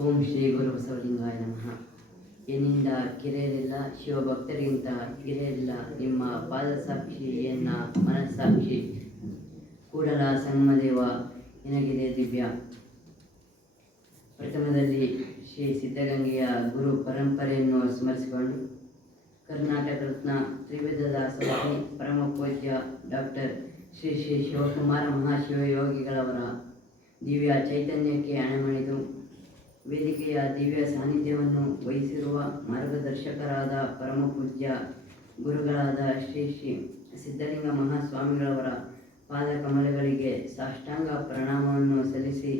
ಓಂ ಶ್ರೀ ಗುರು ಬಸವಲಿಂಗಾಯ ನಮಃ. ಎನ್ನಿಂದ ಕಿರೆಯಲಿಲ್ಲ ಶಿವಭಕ್ತರಿಗಿಂತ ಕಿರೆಯಲಿಲ್ಲ ನಿಮ್ಮ ಪಾದ ಸಾಕ್ಷಿ ಎನ್ನ ಮನಸ್ಸಾಕ್ಷಿ? ಕೂಡಲ ಸಂಗಮದೇವ, ನಿನಗಿದೆ ದಿವ್ಯ. ಪ್ರಥಮದಲ್ಲಿ ಶ್ರೀ ಸಿದ್ಧಗಂಗೆಯ ಗುರು ಪರಂಪರೆಯನ್ನು ಸ್ಮರಿಸಿಕೊಂಡು ಕರ್ನಾಟಕ ರತ್ನ ತ್ರಿವಿಧ ದಾಸವಾಣಿ ಪರಮ ಪೂಜ್ಯ ಡಾಕ್ಟರ್ ಶ್ರೀ ಶ್ರೀ ಶಿವಕುಮಾರ ಮಹಾಶಿವಯೋಗಿಗಳವರ ದಿವ್ಯ ಚೈತನ್ಯಕ್ಕೆ ಅಣೆಮಣಿದು ದಿವ್ಯ ಸಾನ್ನಿಧ್ಯವನ್ನು ವಹಿಸಿರುವ ಮಾರ್ಗದರ್ಶಕರಾದ ಪರಮ ಪೂಜ್ಯ ಗುರುಗಳಾದ ಶ್ರೀ ಶ್ರೀ ಸಿದ್ಧಲಿಂಗ ಮಹಾಸ್ವಾಮಿಗಳವರ ಪಾದಕಮಲಗಳಿಗೆ ಸಾಷ್ಟಾಂಗ ಪ್ರಣಾಮವನ್ನು ಸಲ್ಲಿಸಿ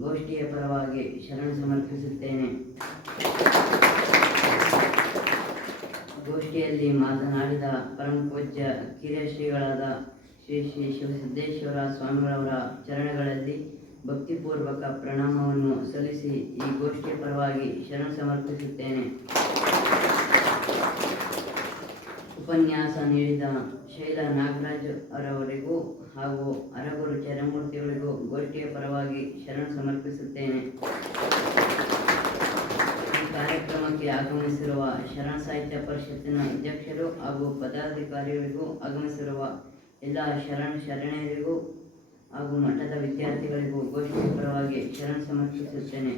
ಗೋಷ್ಠಿಯ ಪರವಾಗಿ ಶರಣ ಸಮರ್ಪಿಸುತ್ತೇನೆ. ಗೋಷ್ಠಿಯಲ್ಲಿ ಮಾತನಾಡಿದ ಪರಮ ಪೂಜ್ಯ ಕಿರಿಯ ಶ್ರೀಗಳಾದ ಶ್ರೀ ಶ್ರೀ ಶಿವಸಿದ್ದೇಶ್ವರ ಸ್ವಾಮಿಗಳವರ ಚರಣಗಳಲ್ಲಿ ಭಕ್ತಿಪೂರ್ವಕ ಪ್ರಣಾಮವನ್ನು ಸಲ್ಲಿಸಿ ಈ ಗೋಷ್ಠಿಯ ಪರವಾಗಿ ಶರಣ ಸಮರ್ಪಿಸುತ್ತೇನೆ. ಉಪನ್ಯಾಸ ನೀಡಿದ ಶೈಲ ನಾಗರಾಜ್ ಅವರವರಿಗೂ ಹಾಗೂ ಅರಗುರು ಚರಮೂರ್ತಿಗಳಿಗೂ ಗೋಷ್ಠಿಯ ಪರವಾಗಿ ಶರಣ ಸಮರ್ಪಿಸುತ್ತೇನೆ. ಈ ಕಾರ್ಯಕ್ರಮಕ್ಕೆ ಆಗಮಿಸಿರುವ ಶರಣ ಸಾಹಿತ್ಯ ಪರಿಷತ್ತಿನ ಅಧ್ಯಕ್ಷರು ಹಾಗೂ ಪದಾಧಿಕಾರಿಗಳಿಗೂ ಆಗಮಿಸಿರುವ ಎಲ್ಲ ಶರಣ ಶರಣರಿಗೂ ಹಾಗೂ ಮಠದ ವಿದ್ಯಾರ್ಥಿಗಳಿಗೂ ಗೋಷ್ಠಿ ಪರವಾಗಿ ಶರಣ ಸಮರ್ಪಿಸುತ್ತೇನೆ.